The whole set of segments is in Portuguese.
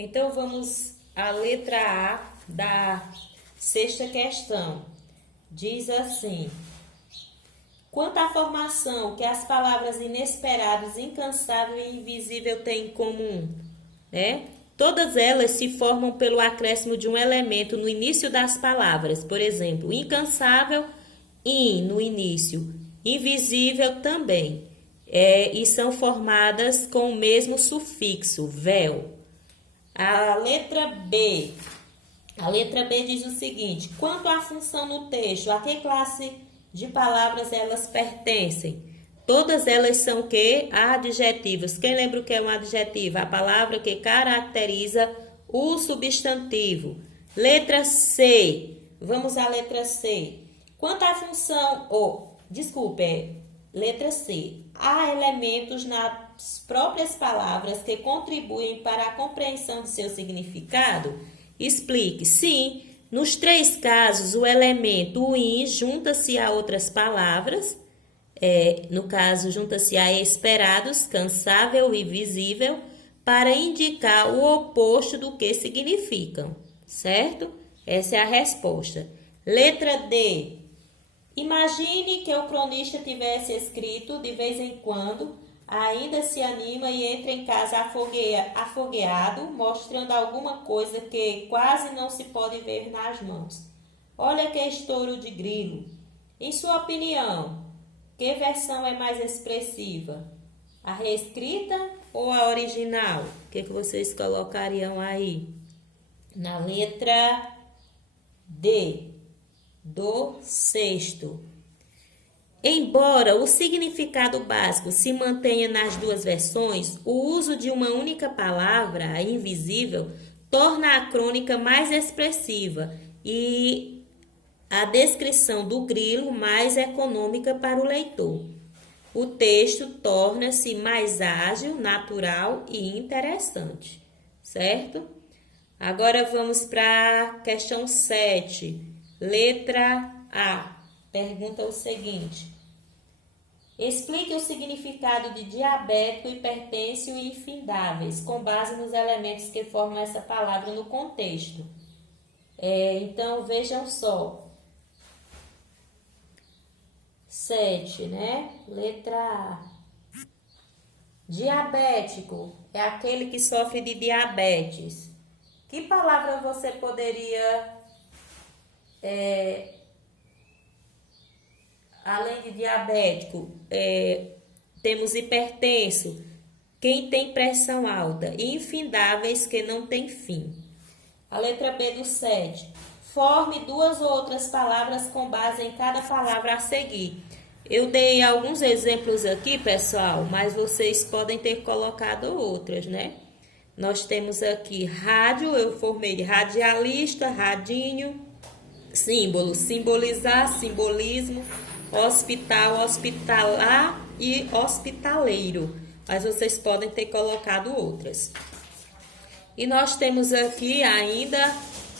Então, vamos à letra A da sexta questão. Diz assim: quanto à formação que as palavras inesperados, incansável e invisível têm em comum, né? Todas elas se formam pelo acréscimo de um elemento no início das palavras. Por exemplo, incansável, in no início, invisível também. E são formadas com o mesmo sufixo, vel. A letra B diz o seguinte: quanto à função no texto, a que classe de palavras elas pertencem? Todas elas são o quê? Adjetivos. Quem lembra o que é um adjetivo? A palavra que caracteriza o substantivo. Letra C. Vamos à letra C. Quanto à função... letra C. Há elementos nas próprias palavras que contribuem para a compreensão de seu significado? Explique. Sim, nos três casos, o elemento o in junta-se a outras palavras. No caso, junta-se a esperados, cansável e visível, para indicar o oposto do que significam, certo? Essa é a resposta. Letra D. Imagine que o cronista tivesse escrito: de vez em quando, ainda se anima e entra em casa afogueado, mostrando alguma coisa que quase não se pode ver nas mãos. Olha que estouro de grilo. Em sua opinião, que versão é mais expressiva? A reescrita ou a original? O que vocês colocariam aí? Na letra D, do sexto. Embora o significado básico se mantenha nas duas versões, o uso de uma única palavra, a invisível, torna a crônica mais expressiva e a descrição do grilo mais econômica para o leitor. O texto torna-se mais ágil, natural e interessante, certo? Agora vamos para a questão 7, letra A. Pergunta o seguinte: explique o significado de diabético, hipertenso e infindáveis, com base nos elementos que formam essa palavra no contexto. Então, vejam só. 7, né? Letra A. Diabético é aquele que sofre de diabetes. Que palavra você poderia, além de diabético, temos hipertenso, quem tem pressão alta, e infindáveis, que não tem fim. A letra B do 7. Forme duas ou outras palavras com base em cada palavra a seguir. Eu dei alguns exemplos aqui, pessoal, mas vocês podem ter colocado outras, né? Nós temos aqui rádio, eu formei de radialista, radinho, símbolo, simbolizar, simbolismo, hospital, hospitalar e hospitaleiro. Mas vocês podem ter colocado outras. E nós temos aqui ainda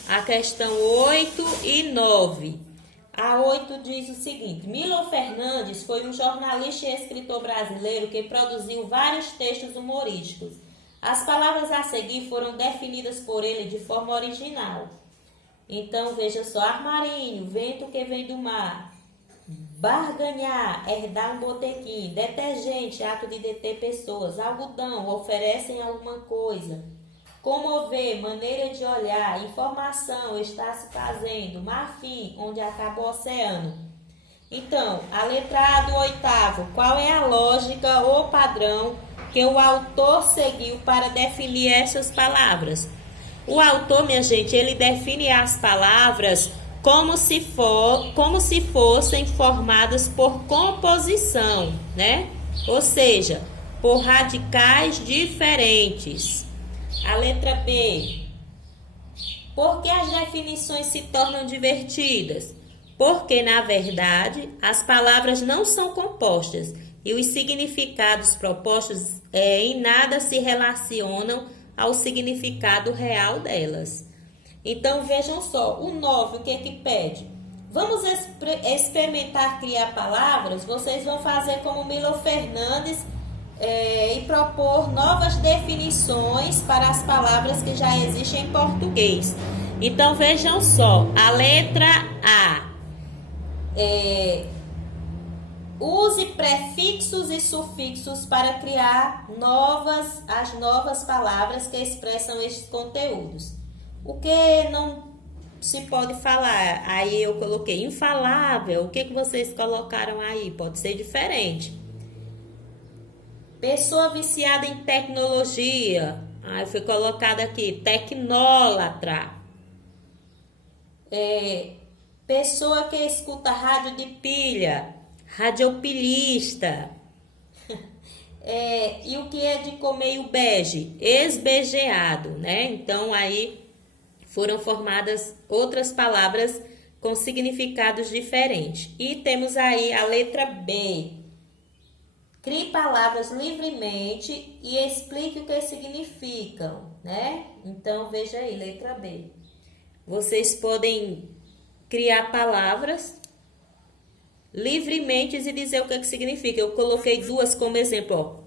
a questão 8 e 9. A 8 diz o seguinte: Milo Fernandes foi um jornalista e escritor brasileiro que produziu vários textos humorísticos. As palavras a seguir foram definidas por ele de forma original. Então, veja só: armarinho, vento que vem do mar. Barganhar, herdar um botequim. Detergente, ato de deter pessoas. Algodão, oferecem alguma coisa. Comover, maneira de olhar. Informação, está se fazendo. Marfim, onde acaba o oceano. Então, a letra A do 8º. Qual é a lógica ou padrão que o autor seguiu para definir essas palavras? O autor, minha gente, ele define as palavras como se fossem formadas por composição, né? Ou seja, por radicais diferentes. A letra B. Por que as definições se tornam divertidas? Porque, na verdade, as palavras não são compostas e os significados propostos em nada se relacionam ao significado real delas. Então, vejam só, o 9, o que pede? Vamos experimentar criar palavras? Vocês vão fazer como Milo Fernandes e propor novas definições para as palavras que já existem em português. Então vejam só, a letra A. Use prefixos e sufixos para criar as novas palavras que expressam estes conteúdos. O que não se pode falar? Aí eu coloquei infalável. O que vocês colocaram aí? Pode ser diferente. Pessoa viciada em tecnologia. Aí foi colocado aqui tecnólatra. Pessoa que escuta rádio de pilha. Radiopilista. E o que é de cor meio bege? Esbejeado, né? Então, aí foram formadas outras palavras com significados diferentes. E temos aí a letra B. Crie palavras livremente e explique o que significam, né? Então, veja aí, letra B. Vocês podem criar palavras livremente e dizer o que significa. Eu coloquei duas como exemplo, ó.